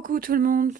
Coucou tout le monde,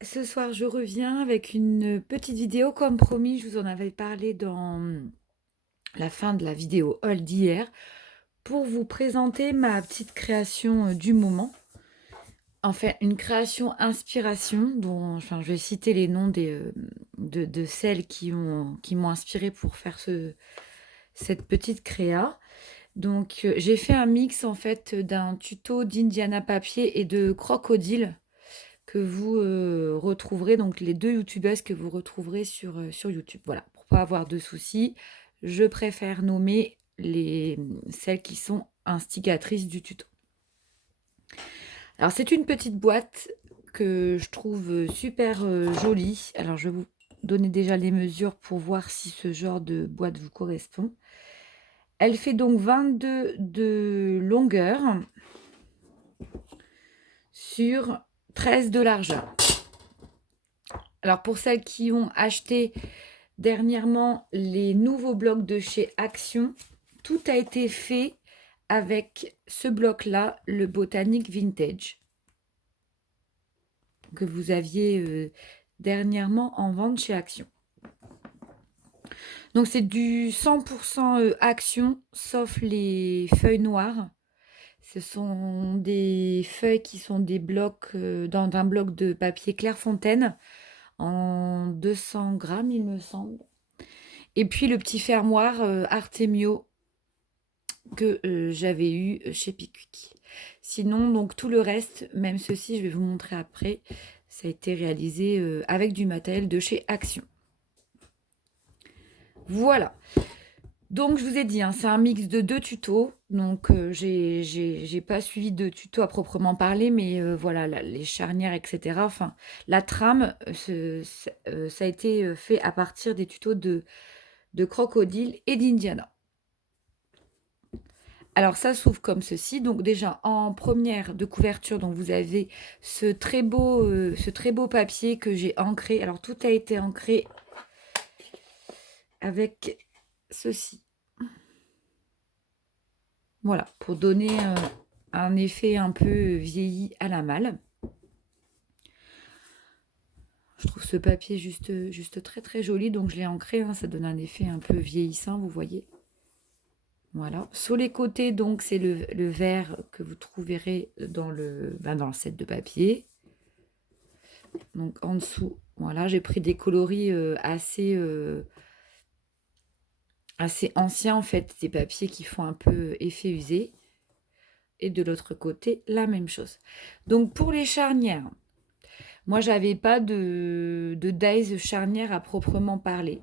ce soir je reviens avec une petite vidéo comme promis, je vous en avais parlé dans la fin de la vidéo haul d'hier pour vous présenter ma petite création du moment. Enfin, une création inspiration dont je vais citer les noms de celles qui m'ont inspiré pour faire cette petite créa. Donc j'ai fait un mix en fait d'un tuto d'Indiana papier et de crocodile que vous retrouverez, donc les deux youtubeuses que vous retrouverez sur YouTube. Voilà, pour pas avoir de soucis, je préfère nommer celles qui sont instigatrices du tuto. Alors c'est une petite boîte que je trouve super jolie. Alors je vais vous donner déjà les mesures pour voir si ce genre de boîte vous correspond. Elle fait donc 22 de longueur sur 13 de largeur. Alors pour celles qui ont acheté dernièrement les nouveaux blocs de chez Action, tout a été fait avec ce bloc-là, le Botanique Vintage, que vous aviez dernièrement en vente chez Action. Donc c'est du 100% Action, sauf les feuilles noires. Ce sont des feuilles qui sont des blocs dans un bloc de papier Clairefontaine en 200 grammes, il me semble. Et puis le petit fermoir Artemio que j'avais eu chez Pickwick. Sinon, donc tout le reste, même ceci, je vais vous montrer après, ça a été réalisé avec du matériel de chez Action. Voilà. Donc je vous ai dit, hein, c'est un mix de deux tutos. Donc j'ai pas suivi de tuto à proprement parler, mais voilà, les charnières, etc. Enfin, la trame, ça a été fait à partir des tutos de Crocodile et d'Indiana. Alors ça s'ouvre comme ceci. Donc déjà en première de couverture, donc vous avez ce très beau papier que j'ai ancré. Alors tout a été ancré avec ceci. Voilà, pour donner un effet un peu vieilli à la malle. Je trouve ce papier juste très très joli, donc je l'ai ancré. Hein, ça donne un effet un peu vieillissant, vous voyez. Voilà. Sur les côtés, donc, c'est le vert que vous trouverez dans le set de papier. Donc, en dessous, voilà, j'ai pris des coloris assez anciens, en fait, des papiers qui font un peu effet usé. Et de l'autre côté, la même chose. Donc, pour les charnières, moi, j'avais pas de dies charnière à proprement parler.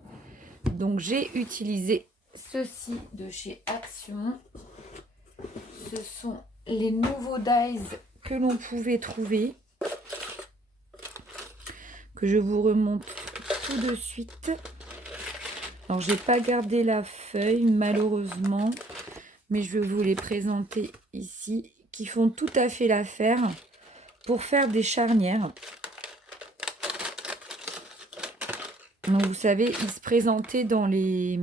Donc, j'ai utilisé ceci de chez Action. Ce sont les nouveaux dies que l'on pouvait trouver, que je vous remonte tout de suite. Alors, j'ai pas gardé la feuille, malheureusement, mais je vais vous les présenter ici, qui font tout à fait l'affaire pour faire des charnières. Donc, vous savez, ils se présentaient dans les...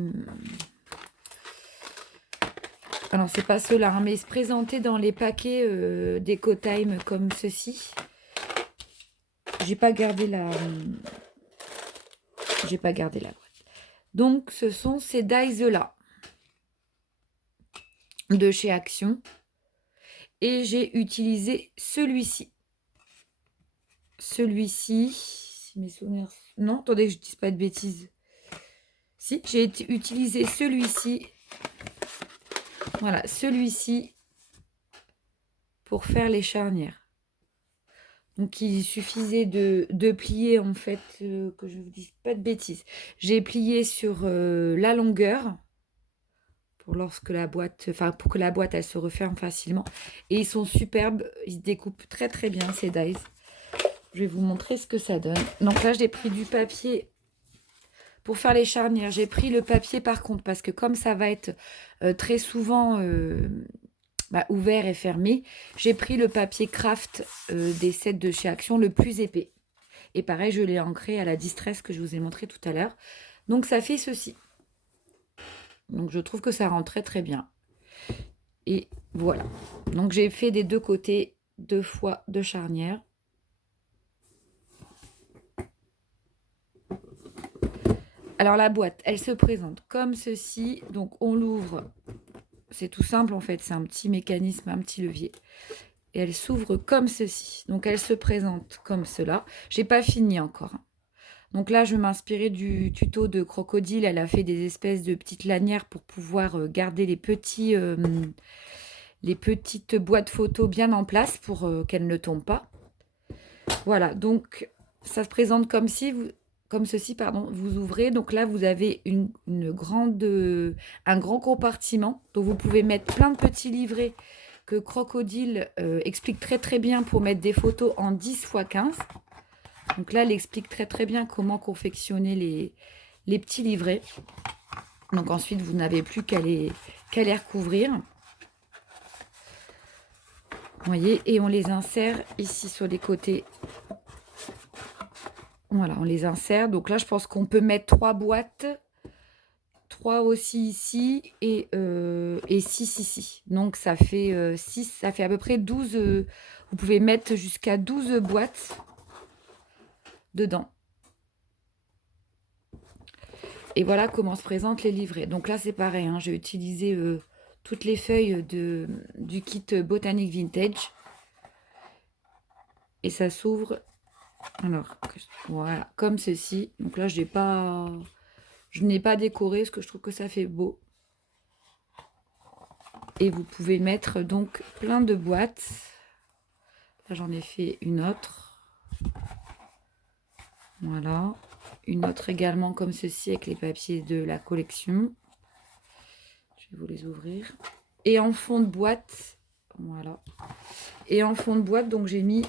Alors, c'est pas ceux-là, hein, mais ils se présentaient dans les paquets d'EcoTime comme ceci. J'ai pas gardé la boîte. Donc, ce sont ces dies-là de chez Action. Et j'ai utilisé celui-ci. Celui-ci, si mes souvenirs... Non, attendez que je ne dise pas de bêtises. Si, j'ai utilisé celui-ci. Voilà, celui-ci pour faire les charnières. Donc, il suffisait de plier, en fait, que je ne vous dise pas de bêtises. J'ai plié sur la longueur pour que la boîte, elle se referme facilement. Et ils sont superbes. Ils se découpent très, très bien, ces dies. Je vais vous montrer ce que ça donne. Donc là, j'ai pris du papier pour faire les charnières. J'ai pris le papier, par contre, parce que comme ça va être très souvent... ouvert et fermé, j'ai pris le papier craft des sets de chez Action, le plus épais. Et pareil, je l'ai ancré à la Distress que je vous ai montré tout à l'heure. Donc ça fait ceci. Donc je trouve que ça rend très très bien. Et voilà. Donc j'ai fait des deux côtés 2 fois 2 charnières. Alors la boîte, elle se présente comme ceci. Donc on l'ouvre. C'est tout simple en fait. C'est un petit mécanisme, un petit levier. Et elle s'ouvre comme ceci. Donc elle se présente comme cela. J'ai pas fini encore. Donc là, je vais m'inspirer du tuto de Crocodile. Elle a fait des espèces de petites lanières pour pouvoir garder les petites boîtes photos bien en place pour qu'elles ne tombent pas. Voilà, donc ça se présente comme ceci, pardon. Vous ouvrez, donc là vous avez un grand compartiment, donc vous pouvez mettre plein de petits livrets que Crocodile explique très très bien pour mettre des photos en 10 x 15. Donc là, elle explique très très bien comment confectionner les petits livrets. Donc ensuite, vous n'avez plus qu'à les recouvrir. Vous voyez, et on les insère ici sur les côtés. Voilà, on les insère. Donc là, je pense qu'on peut mettre 3 boîtes. 3 aussi ici et 6 ici. Donc ça fait 6, ça fait à peu près 12. Vous pouvez mettre jusqu'à 12 boîtes dedans. Et voilà comment se présentent les livrets. Donc là, c'est pareil, hein, j'ai utilisé toutes les feuilles du kit Botanique Vintage. Et ça s'ouvre, alors, voilà, comme ceci. Donc là, je n'ai pas décoré parce que je trouve que ça fait beau. Et vous pouvez mettre donc plein de boîtes. Là, j'en ai fait une autre. Voilà. Une autre également comme ceci avec les papiers de la collection. Je vais vous les ouvrir. Et en fond de boîte, voilà. Et en fond de boîte, donc j'ai mis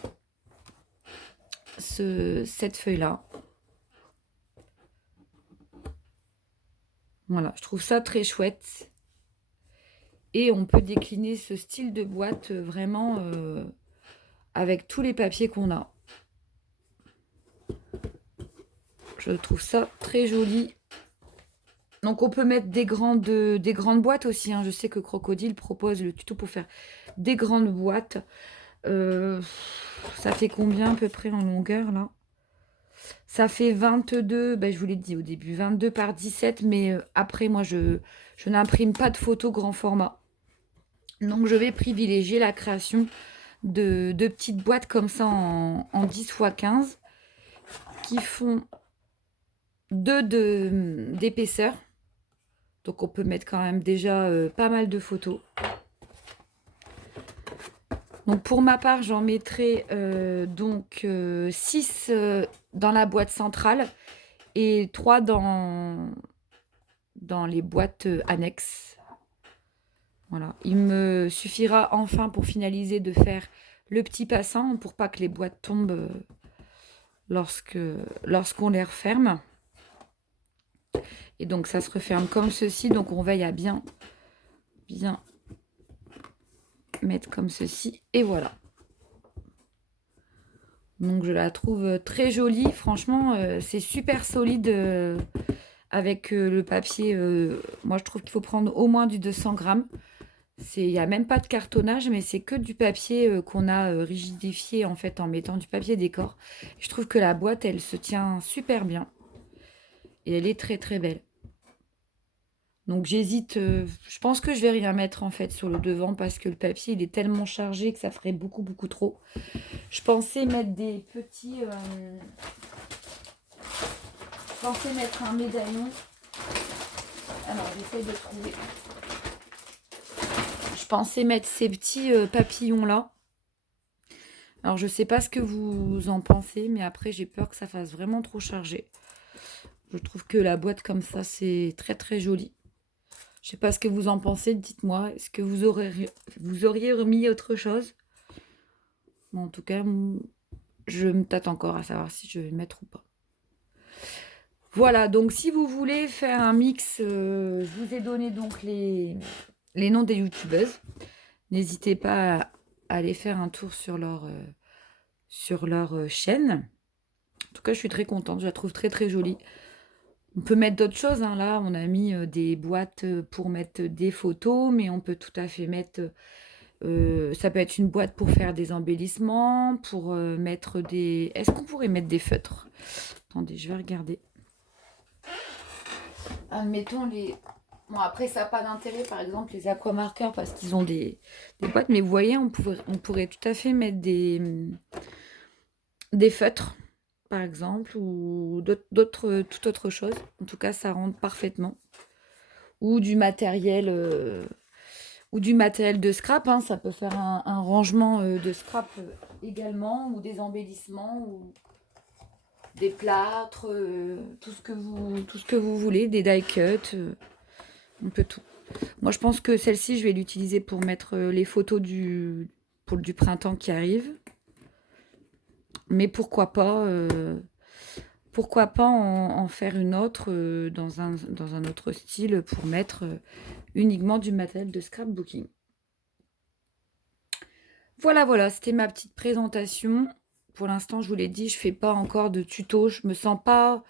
cette feuille-là. Voilà, je trouve ça très chouette. Et on peut décliner ce style de boîte vraiment avec tous les papiers qu'on a. Je trouve ça très joli. Donc on peut mettre des grandes boîtes aussi. Hein. Je sais que Crocodile propose le tuto pour faire des grandes boîtes. Ça fait combien à peu près en longueur là? Ça fait 22, ben, je vous l'ai dit au début, 22 par 17. Mais après moi je n'imprime pas de photos grand format. Donc je vais privilégier la création de petites boîtes comme ça en 10 x 15 qui font 2 d'épaisseur. Donc on peut mettre quand même déjà pas mal de photos. Donc pour ma part, j'en mettrai 6 dans la boîte centrale et 3 dans les boîtes annexes. Voilà, il me suffira enfin pour finaliser de faire le petit passant pour pas que les boîtes tombent lorsqu'on les referme. Et donc ça se referme comme ceci, donc on veille à bien mettre comme ceci, et voilà. Donc je la trouve très jolie, franchement c'est super solide avec le papier. Moi je trouve qu'il faut prendre au moins du 200 grammes. Il n'y a même pas de cartonnage, mais c'est que du papier qu'on a rigidifié en fait en mettant du papier décor. Je trouve que la boîte elle se tient super bien et elle est très très belle. Donc j'hésite, je pense que je vais rien mettre en fait sur le devant parce que le papier il est tellement chargé que ça ferait beaucoup trop. Je pensais mettre des petits, je pensais mettre un médaillon. Alors j'essaie de trouver. Je pensais mettre ces petits papillons là. Alors je sais pas ce que vous en pensez, mais après j'ai peur que ça fasse vraiment trop chargé. Je trouve que la boîte comme ça c'est très très joli. Je sais pas ce que vous en pensez, dites-moi. Est-ce que vous auriez remis autre chose? Bon, en tout cas, je me tâte encore à savoir si je vais mettre ou pas. Voilà, donc si vous voulez faire un mix, je vous ai donné donc les noms des youtubeuses. N'hésitez pas à aller faire un tour sur leur chaîne. En tout cas, je suis très contente, je la trouve très très jolie. On peut mettre d'autres choses, hein. Là, on a mis des boîtes pour mettre des photos, mais on peut tout à fait mettre... ça peut être une boîte pour faire des embellissements, pour mettre des... Est-ce qu'on pourrait mettre des feutres? Attendez, je vais regarder. admettons les... Bon, après, ça n'a pas d'intérêt, par exemple, les aquamarqueurs, parce qu'ils ont des boîtes. Mais vous voyez, on pourrait tout à fait mettre des feutres, par exemple, ou toute autre chose. En tout cas, ça rentre parfaitement. Ou du matériel de scrap, hein. Ça peut faire un rangement de scrap également, ou des embellissements, ou des plâtres, tout ce que vous voulez, des die cuts, un peu tout. Moi, je pense que celle-ci, je vais l'utiliser pour mettre les photos du printemps qui arrive. Mais pourquoi pas en faire une autre dans un autre style pour mettre uniquement du matériel de scrapbooking. Voilà, voilà, c'était ma petite présentation. Pour l'instant, je vous l'ai dit, je fais pas encore de tuto. Je me sens pas...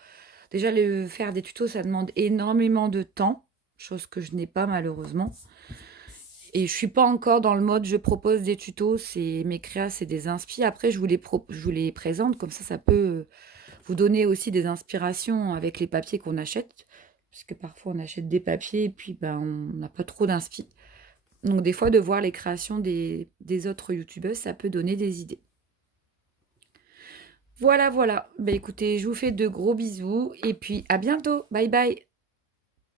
Déjà, faire des tutos, ça demande énormément de temps, chose que je n'ai pas malheureusement. Et je suis pas encore dans le mode je propose des tutos, c'est mes créas, c'est des inspi. Après, je vous les présente, comme ça peut vous donner aussi des inspirations avec les papiers qu'on achète. Parce que parfois, on achète des papiers et puis ben, on n'a pas trop d'inspi. Donc, des fois, de voir les créations des autres youtubeuses, ça peut donner des idées. Voilà, voilà. Ben, écoutez, je vous fais de gros bisous et puis à bientôt. Bye bye.